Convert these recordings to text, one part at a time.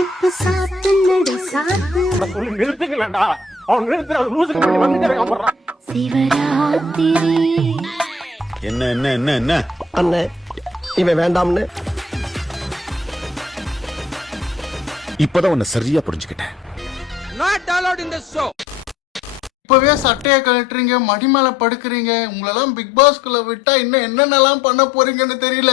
இப்ப சாத்து நடி சாத்து சொல்லி நிறுத்துக்கலடா. அவன் நிறுத்துற லூசுக்கு வந்து சிவராத்திரி என்ன என்ன என்ன என்ன அண்ணே இவன் வேண்டாம்னு இப்பதான் உன்னை சரியா புரிஞ்சுக்கிட்டேன். இப்பவே சட்டையை கழட்டுறீங்க, மடி மேல படுக்கிறீங்க. உங்களெல்லாம் பிக் பாஸ்குள்ள விட்டா இன்னும் என்னென்னலாம் பண்ண போறீங்கன்னு தெரியல.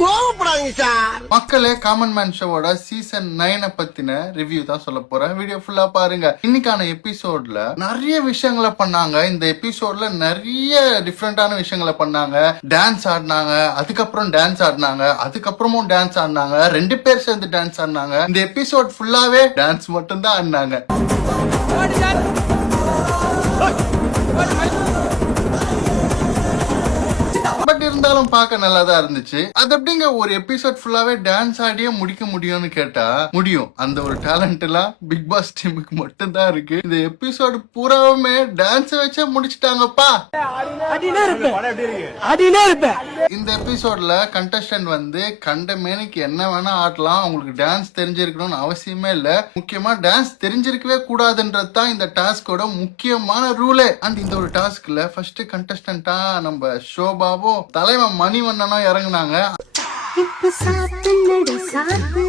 கோவப்படாதீங்க சார். மக்களே, காமன் மேன் ஷோவோட சீசன் 9 பத்தின ரிவ்யூ தான் சொல்ல போறேன். வீடியோ ஃபுல்லா பாருங்க. இன்னைக்கான எபிசோட்ல நிறைய விஷயங்களை பண்ணாங்க. இந்த எபிசோட்ல நிறைய டிஃப்ரெண்டான விஷயங்களை பண்ணாங்க. டான்ஸ் ஆடினாங்க, அதுக்கப்புறம் டான்ஸ் ஆடினாங்க, அதுக்கப்புறமும் டான்ஸ் ஆடினாங்க. 2 பேர் சேர்ந்து டான்ஸ் ஆடினாங்க. இந்த எபிசோட் ஃபுல்லாவே டான்ஸ் மட்டும் தான் ஆடினாங்க. பட் இருந்தாலும் பார்க்க நல்லா தான் இருந்துச்சு. அது எப்படிங்க ஒரு எபிசோட் ஃபுல்லாவே டான்ஸ் ஆடியே முடிக்க முடியும்னு கேட்டா முடியும். அந்த ஒரு டேலண்ட் எல்லாம் பிக் பாஸ் டீமுக்கு மட்டும் தான் இருக்கு. இந்த எபிசோடு பூராவுமே டான்ஸ் வச்சே முடிச்சிட்டாங்கப்பா. இந்த எபிசோட்ல கண்டஸ்டன்ட் வந்து கண்ட மேனிக்கு என்ன வேணா ஆடலாம். அவங்களுக்கு டான்ஸ் தெரிஞ்சிருக்கணும்னு அவசியமே இல்ல. முக்கியமா டான்ஸ் தெரிஞ்சிருக்கவே கூடாதுன்றது தான் இந்த டாஸ்கோட முக்கியமான ரூலே. அண்ட் இந்த ஒரு டாஸ்க்ல ஃபர்ஸ்ட் கண்டஸ்டன்டா நம்ம ஷோபாவும் தலைவன் மணிவண்ணனும் இறங்குனாங்க. இப்ப சாத்து நடி சாத்து